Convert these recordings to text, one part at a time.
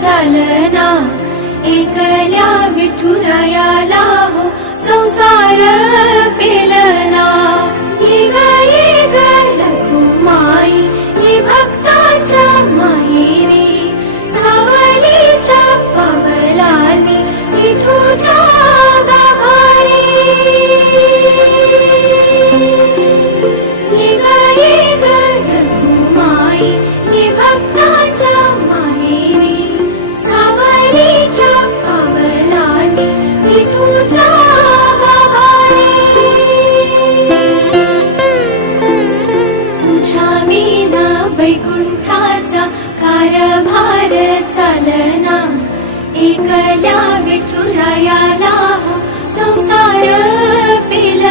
चालना एकल्या विठुरायाला हो संसार पेलना निग येग लघुमाई नि भक्ताच्या माहेरी सावलीच्या ऐकल्या विठुरायाला संसार पेल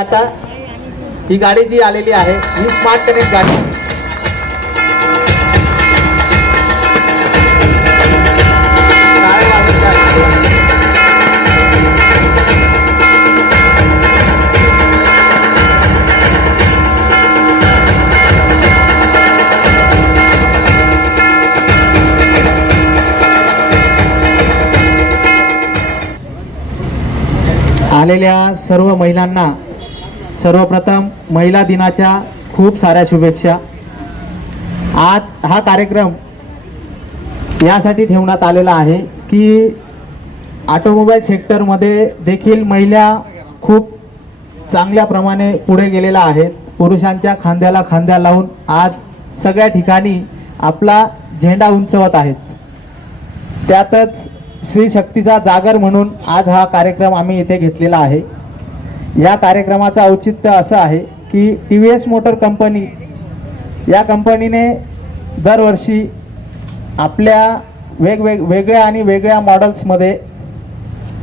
आता ही गाडी जी आलेली आहे ही स्मार्ट कनेक्ट गाडी. आलेल्या सर्व महिलांना सर्वप्रथम महिला दिनाच्या खूप साऱ्या शुभेच्छा. आज हा कार्यक्रम यासाठी ठेवण्यात आलेला आहे की ऑटोमोबाईल सेक्टरमध्ये देखील महिला खूप चांगल्याप्रमाणे पुढे गेलेल्या आहेत. पुरुषांच्या खांद्याला खांद्या लावून आज सगळ्या ठिकाणी आपला झेंडा उंचवत आहेत. त्यातच श्री शक्तीचा जागर म्हणून आज हा कार्यक्रम आम्ही इथे घेतलेला आहे. या कार्यक्रमाचं औचित्य असं आहे की T V S motor company या कंपनीने दरवर्षी आपल्या वेगवेग वेगळ्या आणि वेगळ्या मॉडेल्समध्ये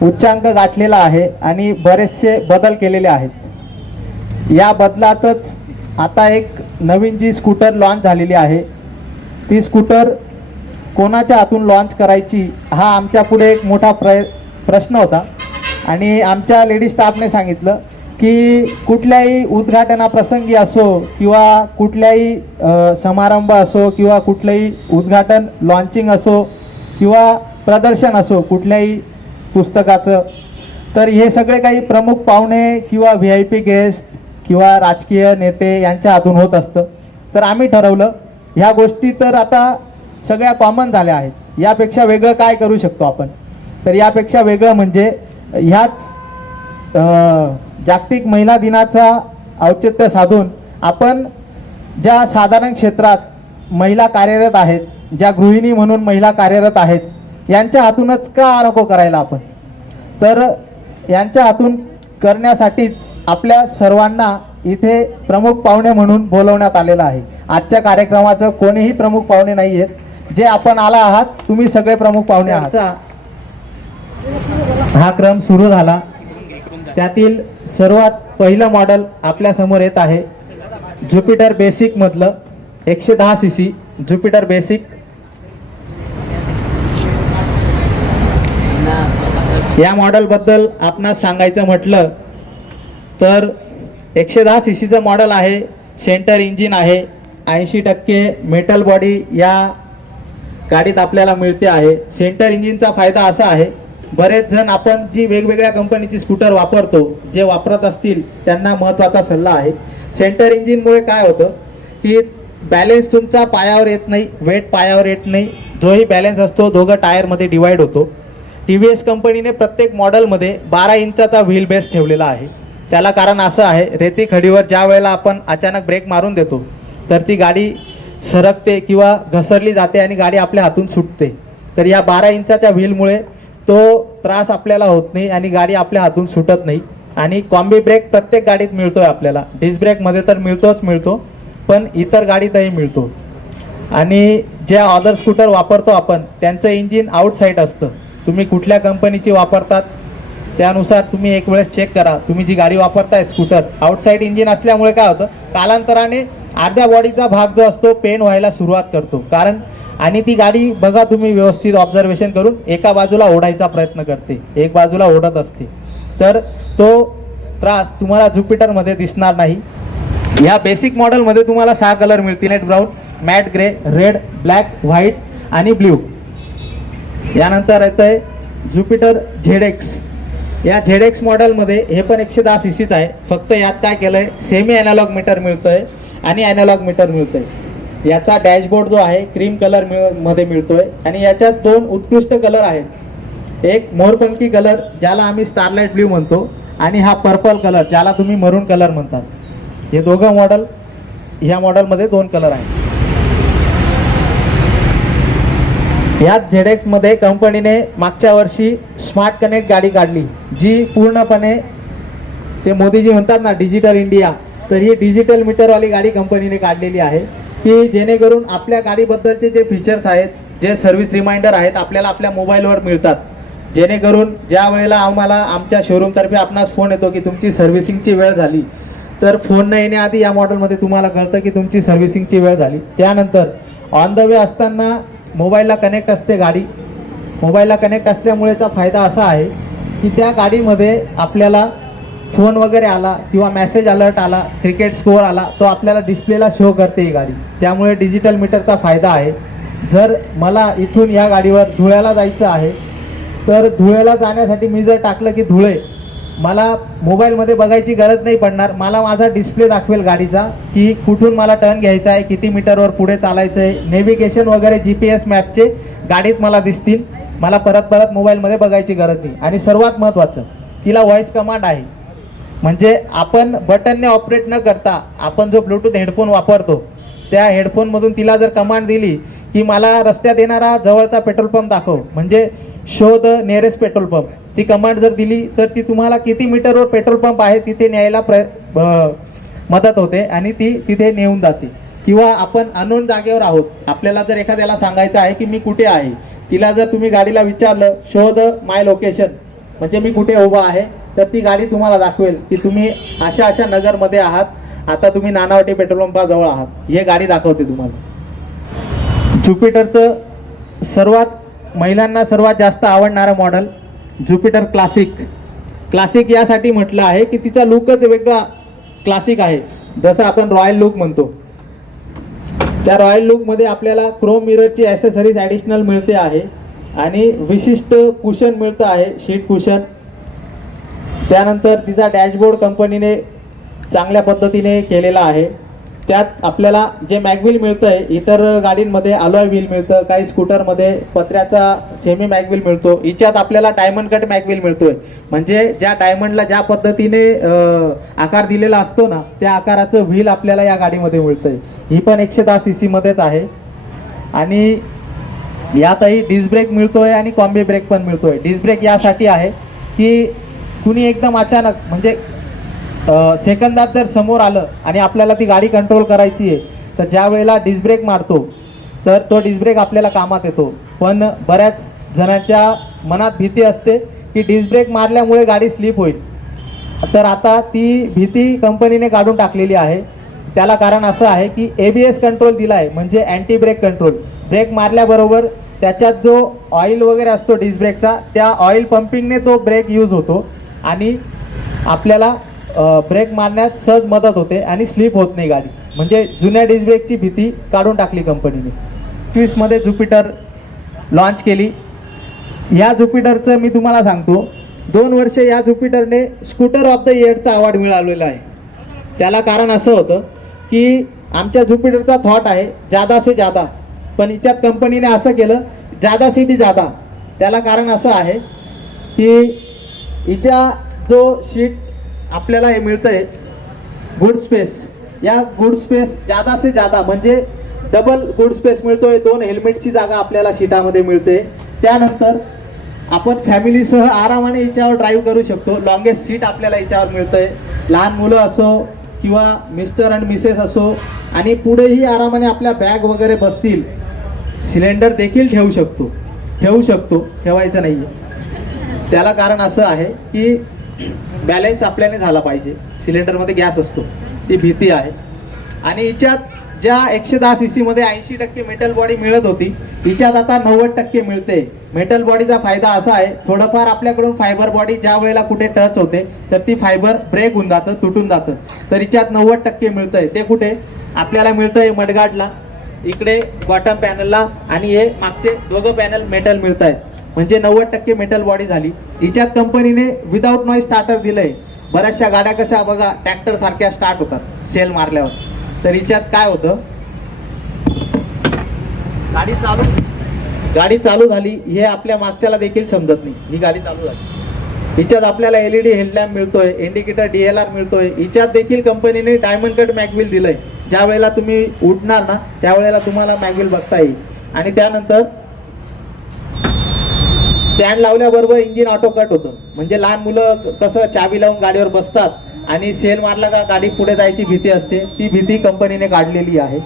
उच्चांक गाठलेला आहे आणि बरेचसे बदल केलेले आहेत. या बदलातच आता एक नवीन जी स्कूटर लॉन्च झालेली आहे ती स्कूटर कोणाच्या हातून लॉन्च करायची हा आमच्या पुढे एक मोठा प्रय प्रश्न होता. आणि आमच्या लेडी स्टाफने सांगितलं की कुठल्याही उद्घाटनाप्रसंगी असो किंवा कुठल्याही समारंभ असो किंवा कुठलंही उद्घाटन लॉन्चिंग असो किंवा प्रदर्शन असो कुठल्याही पुस्तकाचं तर हे सगळे काही प्रमुख पाहुणे किंवा व्ही आय पी गेस्ट किंवा राजकीय नेते यांच्या हातून होत असतं. तर आम्ही ठरवलं ह्या गोष्टी तर आता सगळ्या कॉमन झाल्या आहेत. यापेक्षा वेगळं काय करू शकतो आपण? तर यापेक्षा वेगळं म्हणजे ह्याच जागतिक महिला दिनाचा औचित्य साधून आपण ज्या साधारण क्षेत्रात महिला कार्यरत आहेत ज्या गृहिणी म्हणून महिला कार्यरत आहेत यांच्या हातूनच का नको करायला आपण? तर यांच्या हातून करण्यासाठीच आपल्या सर्वांना इथे प्रमुख पाहुणे म्हणून बोलवण्यात आलेलं आहे. आजच्या कार्यक्रमाचं कोणीही प्रमुख पाहुणे नाही आहेत जे आपण आला आहात तुम्ही सगळे प्रमुख पाहुणे आहात. हा क्रम सुरू झाला. त्यातील सर्वात पहिलं मॉडेल आपल्यासमोर येत आहे. ज्युपिटर बेसिक मधलं एकशे दहा सी सी ज्युपिटर बेसिक या मॉडेलबद्दल आपणास सांगायचं म्हटलं तर एकशे दहा सी सीचं मॉडेल आहे. सेंटर इंजिन आहे. ऐंशी टक्के मेटल बॉडी या गाडीत आपल्याला मिळते आहे. सेंटर इंजिनचा फायदा असा आहे बरेच जण आपण जी वेगवेगळ्या कंपनीची स्कूटर वापरतो जे वापरत असतील त्यांना महत्त्वाचा सल्ला आहे. सेंटर इंजिनमुळे काय होतं की बॅलेन्स तुमचा पायावर येत नाही वेट पायावर येत नाही जोही बॅलेन्स असतो दोघं टायरमध्ये डिवाईड होतो. टी व्ही एस कंपनीने प्रत्येक मॉडेलमध्ये बारा इंचाचा व्हील बेस ठेवलेला आहे. त्याला कारण असं आहे रेती खडीवर ज्या वेळेला आपण अचानक ब्रेक मारून देतो तर ती गाडी सरकते किंवा घसरली जाते आणि गाडी आपल्या हातून सुटते. तर या बारा इंचाच्या व्हीलमुळे तो त्रास आपल्याला होत नाही आणि गाडी आपल्या हातून सुटत नाही. आणि कॉम्बी ब्रेक प्रत्येक गाडीत मिळतोय आपल्याला. डिस्क ब्रेकमध्ये तर मिळतोच मिळतो पण इतर गाडीतही मिळतो. आणि ज्या ऑदर स्कूटर वापरतो आपण त्यांचं इंजिन आउटसाईड असतं. तुम्ही कुठल्या कंपनीची वापरतात त्यानुसार तुम्ही एक वेळेस चेक करा. तुम्ही जी गाडी वापरताय स्कूटर आउटसाईड इंजिन असल्यामुळे काय होतं? कालांतराने अर्ध्या बॉडीचा भाग जो असतो पेन व्हायला सुरुवात करतो. कारण आणि ती गाडी बघा तुम्ही व्यवस्थित ऑब्झर्वेशन करून एका बाजूला ओढायचा प्रयत्न करते. एक बाजूला ओढत असते. तर तो त्रास तुम्हाला ज्युपिटरमध्ये दिसणार नाही. या बेसिक मॉडेलमध्ये तुम्हाला सहा कलर मिळतील. Net brown matt grey red black white आणि ब्ल्यू यानंतर येतं आहे ज्युपिटर झेडेक्स या झेडेक्स मॉडेलमध्ये हे पण एकशे दहा सी सीच आहे. फक्त यात काय केलं आहे सेमी ॲनालॉग मीटर मिळतं आहे आणि ॲनालॉग मीटर मिळतं आहे याचा डॅशबोर्ड जो आहे क्रीम कलर मिळमध्ये मिळतोय. आणि याच्यात दोन उत्कृष्ट कलर आहेत. एक मोरपंखी कलर ज्याला आम्ही स्टारलाइट ब्ल्यू म्हणतो आणि हा पर्पल कलर ज्याला तुम्ही मरून कलर म्हणतात. हे दोघं मॉडेल ह्या मॉडेलमध्ये दोन कलर आहेत. याच झेड एक्समध्ये कंपनीने मागच्या वर्षी स्मार्ट कनेक्ट गाडी काढली जी पूर्णपणे ते मोदीजी म्हणतात ना डिजिटल इंडिया तर ही डिजिटल मीटरवाली गाडी कंपनीने काढलेली आहे. की जेणेकरून आपल्या गाडीबद्दलचे जे फीचर्स आहेत जे सर्व्हिस रिमाइंडर आहेत आपल्याला आपल्या मोबाईलवर मिळतात. जेणेकरून ज्या वेळेला आम्हाला आमच्या शोरूमतर्फे आपणास फोन येतो की तुमची सर्व्हिसिंगची वेळ झाली तर फोन न येण्याआधी या मॉडेलमध्ये तुम्हाला कळतं की तुमची सर्व्हिसिंगची वेळ झाली. त्यानंतर ऑन द वे असताना मोबाईलला कनेक्ट असते गाडी. मोबाईलला कनेक्ट असल्यामुळेचा फायदा असा आहे की त्या गाडीमध्ये आपल्याला फोन वगैरे आला किंवा मेसेज अलर्ट आला क्रिकेट स्कोअर आला तो आपल्याला डिस्प्लेला शो करते ही गाडी. त्यामुळे डिजिटल मीटरचा फायदा आहे. जर मला इथून या गाडीवर धुळ्याला जायचं आहे तर धुळ्याला जाण्यासाठी मी जर टाकलं की धुळे मला मोबाईलमध्ये बघायची गरज नाही पडणार. मला माझा डिस्प्ले दाखवेल गाडीचा की कुठून मला टर्न घ्यायचा आहे किती मीटरवर पुढे चालायचं आहे. नेव्हिगेशन वगैरे जी पी एस मॅपचे गाडीत मला दिसतील. मला परत परत मोबाईलमध्ये बघायची गरज नाही. आणि सर्वात महत्त्वाचं तिला व्हॉइस कमांड आहे. म्हणजे आपण बटनने ऑपरेट न करता आपण जो ब्लूटूथ हेडफोन वापरतो त्या हेडफोनमधून तिला जर कमांड दिली की मला रस्त्यात येणारा जवळचा पेट्रोल पंप दाखव म्हणजे शो द पेट्रोल पंप ती कमांड जर दिली तर ती तुम्हाला किती मीटरवर पेट्रोल पंप आहे तिथे न्यायला प्र मदत होते आणि ती तिथे नेऊन जाते. किंवा आपण अनोन जागेवर आहोत. आपल्याला जर एखाद्याला सांगायचं आहे की मी कुठे आहे तिला जर तुम्ही गाडीला विचारलं शो द माय लोकेशन म्हणजे मी कुठे उभा आहे तर ती गाडी तुम्हाला दाखवेल की तुम्ही अशा अशा नगरमध्ये आहात. आता तुम्ही नानावटी पेट्रोल पंपाजवळ आहात. हे गाडी दाखवते तुम्हाला. ज्युपिटरचं सर्वात महिलांना सर्वात जास्त आवडणारं मॉडेल ज्युपिटर क्लासिक क्लासिक यासाठी म्हटलं आहे की तिचा लुकच वेगळा क्लासिक आहे. जसं आपण रॉयल लुक म्हणतो. त्या रॉयल लुकमध्ये आपल्याला क्रोम मिररची ॲसेसरीज ॲडिशनल मिळते आहे. आणि विशिष्ट कुशन मिळतं आहे शीट कुशन. त्यानंतर तिचा डॅशबोर्ड कंपनीने चांगल्या पद्धतीने केलेला आहे. त्यात आपल्याला जे मॅगव्हील मिळतं आहे इतर गाडींमध्ये अलॉय व्हील मिळतं काही स्कूटरमध्ये पत्र्याचा सेमी मॅगव्हील मिळतो. हिच्यात आपल्याला डायमंड कट मॅगव्हील मिळतोय. म्हणजे ज्या डायमंडला ज्या पद्धतीने आकार दिलेला असतो ना त्या आकाराचं व्हील आपल्याला या गाडीमध्ये मिळतंय. ही पण एकशे दहा सी सीमध्येच आहे. आणि यातही डिस्क ब्रेक मिळतोय आणि कॉम्बी ब्रेक पण मिळतोय. डिस्क ब्रेक यासाठी आहे की कुणी एकदम अचानक म्हणजे सेकंदात जर समोर आलं आणि आपल्याला ती गाडी कंट्रोल करायची आहे तर ज्या वेळेला डिस्क ब्रेक मारतो तर तो डिस्क ब्रेक आपल्याला कामात येतो. पण बऱ्याच जणांच्या मनात भीती असते की डिस्क ब्रेक मारल्यामुळे गाडी स्लिप होईल. तर आता ती भीती कंपनीने काढून टाकलेली आहे. त्याला कारण असं आहे की ए बी एस कंट्रोल दिला आहे म्हणजे अँटी ब्रेक कंट्रोल ब्रेक मारल्याबरोबर त्याच्यात जो ऑइल वगैरे असतो डिस्क ब्रेकचा त्या ऑइल पंपिंगने तो ब्रेक यूज होतो आणि आपल्याला ब्रेक मारण्यात सहज मदत होते आणि स्लिप होत नाही गाडी. म्हणजे जुन्या डिस्क ब्रेकची भीती काढून टाकली कंपनीने. एकवीसमध्ये ज्युपिटर लॉन्च केली. या ज्युपिटरचं मी तुम्हाला सांगतो दोन वर्ष या ज्युपिटरने स्कूटर ऑफ द इयरचा अवॉर्ड मिळालेला आहे. त्याला कारण असं होतं की आमच्या ज्युपिटरचा थॉट आहे जादा से जादा पण हिच्यात कंपनीने असं केलं जादा से जादा. त्याला कारण असं आहे की हिच्या जो शीट आपल्याला हे मिळतं आहे गुड स्पेस या गुड स्पेस जादा से जादा म्हणजे डबल गुड स्पेस मिळतोय दोन हेल्मेटची जागा आपल्याला शीटामध्ये मिळते. त्यानंतर आपण फॅमिलीसह आरामाने याच्यावर ड्राईव्ह करू शकतो. लॉंगेस्ट सीट आपल्याला याच्यावर मिळतंय. लहान मुलं असो किंवा मिस्टर अँड मिसेस असो आणि पुढेही आरामाने आपल्या बॅग वगैरे बसतील सिलेंडर देखील ठेवू शकतो. ठेवू शकतो. ठेवायचं नाही त्याला कारण असं आहे की बॅलेन्स आपल्याने झाला पाहिजे. सिलेंडरमध्ये गॅस असतो. ती भीती आहे. आणि हिच्यात ज्या एकशे दहा सी सीमध्ये ऐंशी टक्के मेटल बॉडी मिळत होती हिच्यात आता नव्वद टक्के मिळते. मेटल बॉडीचा फायदा असा आहे थोडंफार आपल्याकडून फायबर बॉडी ज्या वेळेला कुठे टच होते तर ती फायबर ब्रेक होऊन जातं तुटून जातं. तर हिच्यात नव्वद टक्के मिळतंय. ते कुठे? आपल्याला मिळतंय मडगाडला. इकडे बॉटम पॅनलला आणि हे मागचे दोघं पॅनल मेटल मिळत आहेत. म्हणजे नव्वद टक्के मेटल बॉडी झाली. हिच्यात कंपनीने विदाऊट नॉईज स्टार्टर दिलंय. बऱ्याचशा गाड्या कशा बघा ट्रॅक्टर सारख्या स्टार्ट होतात. सेल मारल्यावर. तर हिच्यात काय होतं? गाडी चालू. गाडी चालू झाली. हे आपल्या मागच्याला देखील समजत नाही. ही गाडी चालू झाली. हिच्यात आपल्याला एलईडी हेडलॅम्प मिळतोय इंडिकेटर डीएलआर मिळतोय. हिच्यात देखील कंपनीने डायमंड कट मॅगविल दिलंय. ज्या वेळेला तुम्ही उडणार ना त्यावेळेला तुम्हाला मॅगविल बघता येईल. आणि त्यानंतर स्टँड लावल्याबरोबर इंजिन ऑटो कट होतं. म्हणजे लहान मुलं कसं चावी लावून गाडीवर बसतात आणि सेल मारला का गाडी पुढे जायची भीती असते ती भीती कंपनीने काढलेली आहे.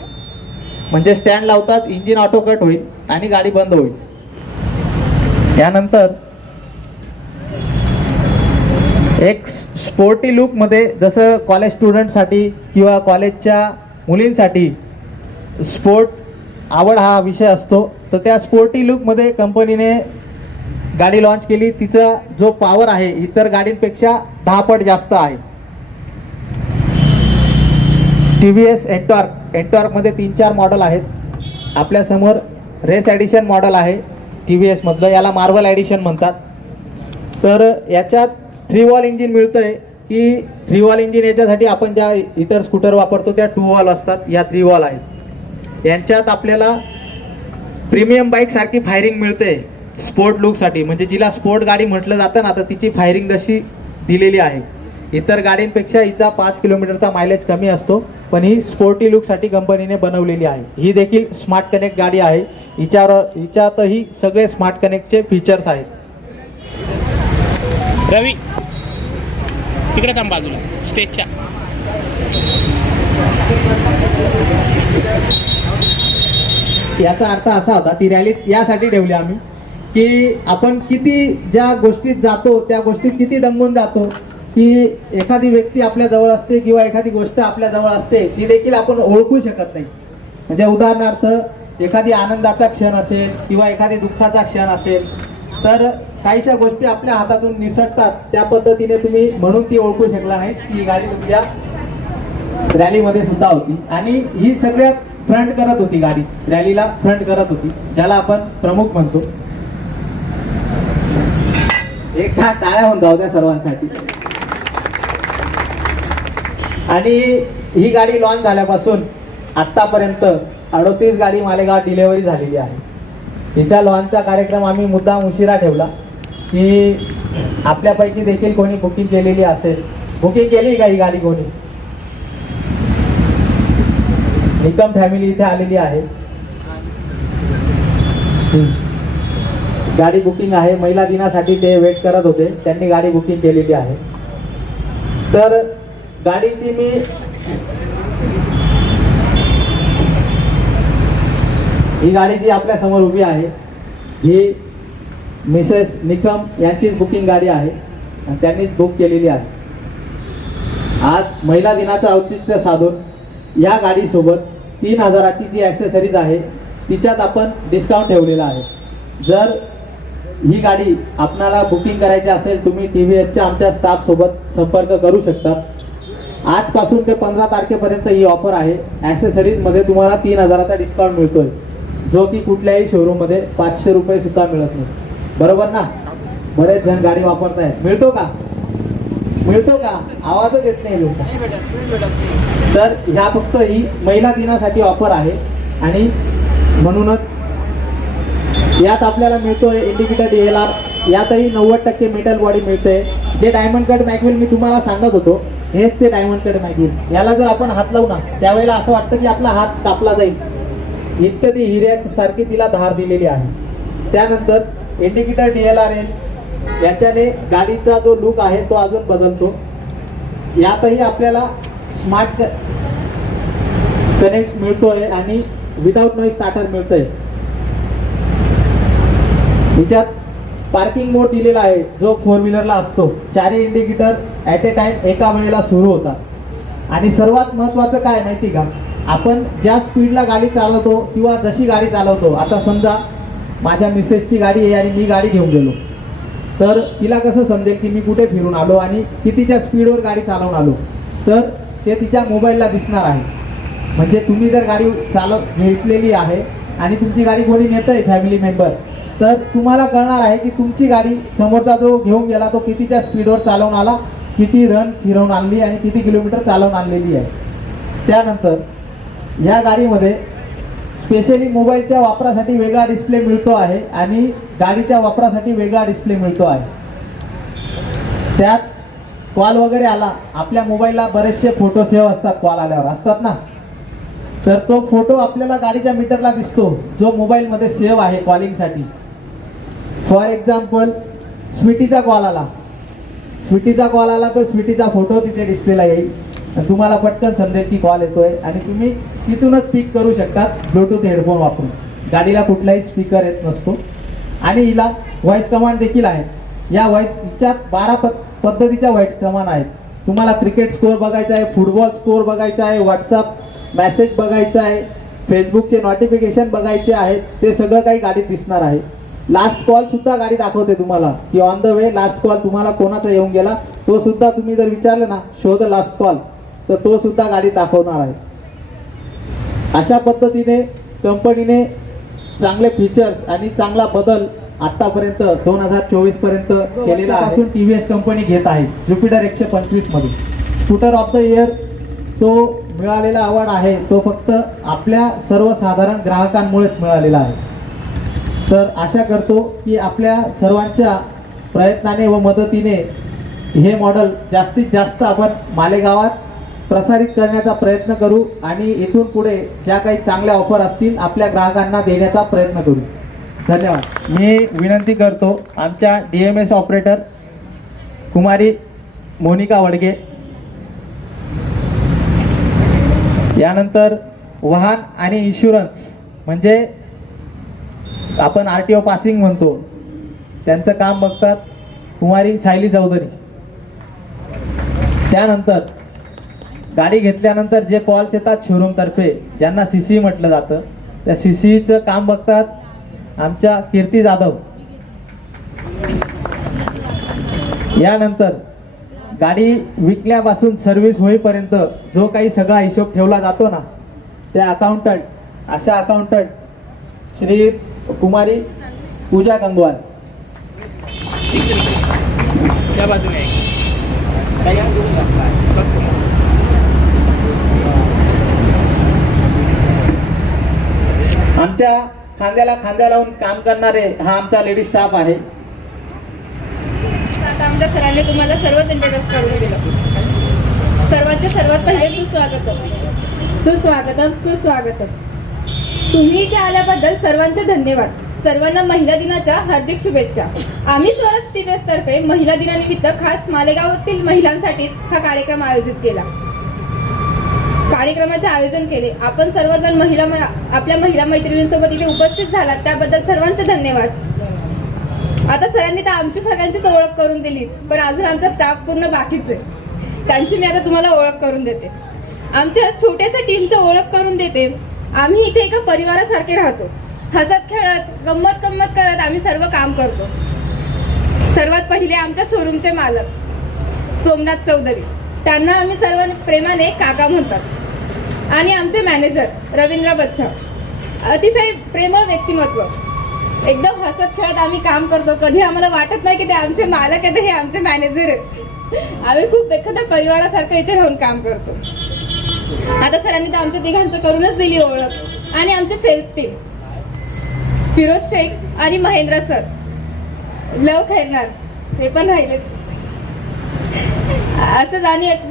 म्हणजे स्टँड लावतात इंजिन ऑटो कट होईल आणि गाडी बंद होईल. त्यानंतर एक स्पोर्टी लुकमध्ये जसं कॉलेज स्टुडंटसाठी किंवा कॉलेजच्या मुलींसाठी स्पोर्ट आवड हा विषय असतो. तर त्या स्पोर्टी लुकमध्ये कंपनीने गाडी लॉन्च केली. तिचा जो पॉवर आहे इतर गाडींपेक्षा दहा पट जास्त आहे. टी व्ही एस एंटॉर्क एंटॉर्कमध्ये तीन चार मॉडेल आहेत. आपल्यासमोर रेस ॲडिशन मॉडेल आहे टी व्ही एसमधलं याला मार्बल ॲडिशन म्हणतात. तर याच्यात थ्री वॉल इंजिन मिळतंय की थ्री वॉल इंजिन याच्यासाठी आपण ज्या इतर स्कूटर वापरतो त्या टू वॉल असतात. या थ्री वॉल आहेत. यांच्यात आपल्याला प्रीमियम बाईकसारखी फायरिंग मिळते स्पोर्ट लुकसाठी म्हणजे जिला स्पोर्ट गाडी म्हटलं जातं ना तर तिची फायरिंग जशी दिलेली आहे. इतर गाडींपेक्षा हिचा पाच किलोमीटरचा मायलेज कमी असतो पण ही स्पोर्टी लुकसाठी कंपनीने बनवलेली आहे. ही देखील स्मार्ट कनेक्ट गाडी आहे. हिच्यावर हिच्यातही सगळे स्मार्ट कनेक्टचे फीचर्स आहेत. रवी. तिकडे थांब बाजूला. स्टेजच्या. याचा अर्थ असा होता ती रॅली यासाठी ठेवली आम्ही की आपण किती ज्या गोष्टीत जातो त्या गोष्टीत किती दंगून जातो की एखादी व्यक्ती आपल्या जवळ असते किंवा एखादी गोष्ट आपल्या जवळ असते ती देखील आपण ओळखू शकत नाही. म्हणजे उदाहरणार्थ एखादी आनंदाचा क्षण असेल किंवा एखादी दुःखाचा क्षण असेल तर काहीशा गोष्टी आपल्या हातातून निसटतात. त्या पद्धतीने तुम्ही म्हणून ती ओळखू शकला नाही. ही गाडी तुमच्या रॅलीमध्ये सुद्धा होती. आणि ही सगळ्यात फ्रंट करत होती गाडी. रॅलीला फ्रंट करत होती. ज्याला आपण प्रमुख म्हणतो. एक ठा टाळ्या होऊन जाऊ द्या सर्वांसाठी. आणि ही गाडी लॉन्च झाल्यापासून आत्तापर्यंत अडोतीस गाडी मालेगाव डिलेवरी झालेली आहे. तिच्या लॉनचा कार्यक्रम आम्ही मुद्दाम उशिरा ठेवला की आपल्यापैकी देखील कोणी बुकिंग केलेली असेल. बुकिंग केली का ही गाडी कोणी? निकम फॅमिली इथे आलेली आहे. गाडी बुकिंग आहे. महिला दिनासाठी ते वेट करत होते. त्यांनी गाडी बुकिंग केलेली आहे. तर गाडीची मी ही गाडी जी आपल्यासमोर उभी आहे ही मिसेस निकम यांचीच बुकिंग गाडी आहे आणि त्यांनीच बुक केलेली आहे. आज महिला दिनाचं औचित्य साधून या गाडीसोबत तीन हजाराची जी ॲक्सेसरीज आहे तिच्यात आपण डिस्काउंट ठेवलेला आहे. जर ही गाडी आपणाला बुकिंग करायची असेल तुम्ही टी व्ही एसच्या आमच्या स्टाफसोबत संपर्क करू शकता. आजपासून ते पंधरा तारखेपर्यंत ही ऑफर आहे. ॲक्सेसरीजमध्ये तुम्हाला तीन हजाराचा डिस्काउंट मिळतोय. जो की कुठल्याही शोरूममध्ये पाचशे रुपये सुद्धा मिळत नाही. बरोबर ना? बरेच जण गाडी वापरतायत. मिळतो का? मिळतो का? आवाजच येत नाही लोक. तर ह्या फक्त ही महिला दिनासाठी ऑफर आहे. आणि म्हणूनच यात आपल्याला मिळतोय इंडिकेटर डी एल आर यातही नव्वद टक्के मेटल बॉडी मिळते जे डायमंड कट मॅगविल मी तुम्हाला सांगत होतो हेच ते डायमंड कट मॅगविल याला जर आपण हात लावू ना त्यावेळेला असं वाटतं की आपला हात कापला जाईल. इत्यादी हिऱ्यासारखी तिला धार दिलेली आहे. त्यानंतर indicator D L R L याच्याने गाडीचा जो लुक आहे तो अजून बदलतो. यातही आपल्याला स्मार्ट कनेक्ट मिळतोय आणि विदाउट नॉईज स्टार्टर मिळतंय. हिच्यात पार्किंग मोड दिलेला आहे जो फोर व्हीलरला असतो. चारही इंडिकेटर ॲट ए टाइम एका वेळेला सुरू होतात. आणि सर्वात महत्त्वाचं काय माहिती का? आपण ज्या स्पीडला गाडी चालवतो किंवा जशी गाडी चालवतो आता समजा माझ्या मिसेसची गाडी आहे आणि मी गाडी घेऊन गेलो. तर तिला कसं समजेल की मी कुठे फिरून आलो आणि कितीच्या स्पीडवर गाडी चालवून आलो? तर ते तिच्या मोबाईलला दिसणार आहे. म्हणजे तुम्ही जर गाडी चालव घेतलेली आहे आणि तुमची गाडी कोणी नेत आहे फॅमिली मेंबर तर तुम्हाला कळणार आहे की तुमची गाडी समोरचा जो घेऊन गेला तो कितीच्या स्पीडवर चालवून आला किती रन फिरवून आणली आणि किती किलोमीटर चालवून आणलेली आहे. त्यानंतर ह्या गाडीमध्ये स्पेशली मोबाईलच्या वापरासाठी वेगळा डिस्प्ले मिळतो आहे आणि गाडीच्या वापरासाठी वेगळा डिस्प्ले मिळतो आहे. त्यात कॉल वगैरे आला आपल्या मोबाईलला बरेचसे फोटो सेव्ह असतात कॉल आल्यावर. असतात ना? तर तो फोटो आपल्याला गाडीच्या मीटरला दिसतो जो मोबाईलमध्ये सेव्ह आहे कॉलिंगसाठी फॉर एक्झाम्पल स्विटीचा कॉल आला. स्विटीचा कॉल आला तर स्विटीचा फोटो तिथे डिस्प्लेला येईल. तुम्हाला पटकन समजेल की कॉल येतोय आणि तुम्ही तिथूनच पिक करू शकता ब्लूटूथ हेडफोन वापरून. गाडीला कुठलाही स्पीकर येत नसतो. आणि हिला व्हॉइस कमांड देखील आहे. या व्हॉइस बारा प पद्धतीच्या व्हॉइस कमांड आहेत. तुम्हाला क्रिकेट स्कोअर बघायचा आहे फुटबॉल स्कोअर बघायचा आहे व्हॉट्सअप मेसेज बघायचा आहे फेसबुकचे नोटिफिकेशन बघायचे आहेत ते सगळं काही गाडीत दिसणार आहे. लास्ट कॉल सुद्धा गाडी दाखवते तुम्हाला की on the way last call तुम्हाला कोणाचा येऊन गेला तो सुद्धा तुम्ही जर विचारलं ना शो द लास्ट कॉल तर तो सुद्धा गाडी दाखवणार आहे. अशा पद्धतीने कंपनीने चांगले फीचर्स आणि चांगला बदल आतापर्यंत दोन हजार चोवीसपर्यंत केलेला असून टी व्ही एस कंपनी घेत आहे. ज्युपिटर एकशे पंचवीसमध्ये स्कूटर ऑफ द इयर तो मिळालेला अवॉर्ड आहे. तो फक्त आपल्या सर्वसाधारण ग्राहकांमुळेच मिळालेला आहे. तर आशा करतो की आपल्या सर्वांच्या प्रयत्नाने व मदतीने हे मॉडेल जास्तीत जास्त आपण मालेगावात प्रसारित करण्याचा प्रयत्न करू आणि इथून पुढे ज्या काही चांगल्या ऑफर असतील आपल्या ग्राहकांना देण्याचा प्रयत्न करू. धन्यवाद. मी विनंती करतो आमच्या डी एम एस ऑपरेटर कुमारी मोनिका वडगे. यानंतर वाहन आणि इन्शुरन्स म्हणजे आपण आर टी ओ पासिंग म्हणतो. त्यांचं काम बघतात कुमारी सायली चौधरी. त्यानंतर गाडी घेतल्यानंतर जे कॉल्स येतात शोरूमतर्फे ज्यांना सी सी म्हटलं जातं त्या सी सीचं काम बघतात आमच्या कीर्ती जाधव. यानंतर गाडी विकल्यापासून सर्व्हिस होईपर्यंत जो काही सगळा हिशोब ठेवला जातो ना त्या अकाउंटंट अशा अकाउंटंट श्री कुमारी पूजा गंगवाल त्या बाजूने आहे. बघ. आमच्या खांद्याला खांद्या लावून काम करणारे हा आमचा लेडी स्टाफ आहे. आता आमच्या सरांनी तुम्हाला सर्वच इंट्रोड्यूस करून दिलं. सर्वांचे सर्वात पहिले सुस्वागतम. सुस्वागतम सुस्वागतम. तुम्ही इथे आल्याबद्दल सर्वांचे धन्यवाद. सर्वांना महिला दिनाच्या हार्दिक शुभेच्छा. आम्ही स्वराज टीव्हीएस तर्फे महिला दिनानिमित्त खास मालेगावातील महिलांसाठी हा कार्यक्रम आयोजित केला. कार्यक्रमाचे आयोजन केले. आपण सर्वजण महिला आपल्या महिला मैत्रिणींसोबत इथे उपस्थित झालात. त्याबद्दल सर्वांचे धन्यवाद. आता सरांनी तर आमच्या सगळ्यांचीच ओळख करून दिली पण अजून आमचा स्टाफ पूर्ण बाकीच आहे. त्यांची मी आता तुम्हाला ओळख करून देते. आमच्या छोट्याशा टीमचं ओळख करून देते. आम्ही इथे एका परिवारासारखे राहतो. हसत खेळत गंमत गंमत करत आम्ही सर्व काम करतो. सर्वात पहिले आमच्या शोरूमचे मालक सोमनाथ चौधरी. त्यांना आम्ही सर्व प्रेमाने काका म्हणतात. आणि आमचे मॅनेजर रवींद्र बच्चा अतिशय प्रेमळ व्यक्तिमत्व. एकदम हसत खेळत आम्ही काम करतो. कधी आम्हाला वाटत नाही की ते आमचे मालक आहेत हे आमचे मॅनेजर आहेत. आम्ही खूप एखाद्या परिवारासारखं इथे राहून काम करतो. आता सरांनी तर आमच्या तिघांचं करूनच दिली ओळख. आणि आमचे सेल्स टीम फिरोज शेख आणि महेंद्र सर. लव खैरणार हे पण राहिलेच. असंच आणि एक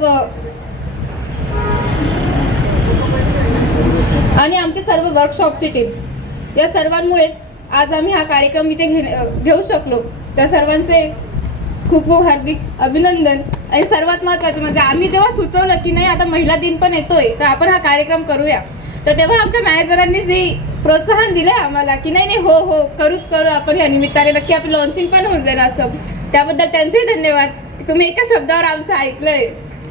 आणि आमचे सर्व वर्कशॉपचे टीम या सर्वांमुळेच आज आम्ही हा कार्यक्रम इथे घेऊ शकलो. त्या सर्वांचे खूप खूप हार्दिक अभिनंदन. आणि सर्वात महत्त्वाचं म्हणजे आम्ही जेव्हा सुचवलं की नाही आता महिला दिन पण येतोय तर आपण हा कार्यक्रम करूया. तर तेव्हा आमच्या मॅनेजरांनी जे प्रोत्साहन दिलं आम्हाला की नाही नाही हो हो करूच करू आपण या निमित्ताने. नक्की आपली लॉन्चिंग पण होऊन जाईल असं. त्याबद्दल त्यांचेही धन्यवाद. तुम्ही एका शब्दावर आमचं ऐकलंय.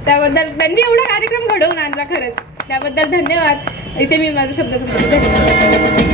त्याबद्दल त्यांनी एवढा कार्यक्रम घडवून आणला खरंच. त्याबद्दल धन्यवाद. इथे मी माझा शब्द धन्यवाद.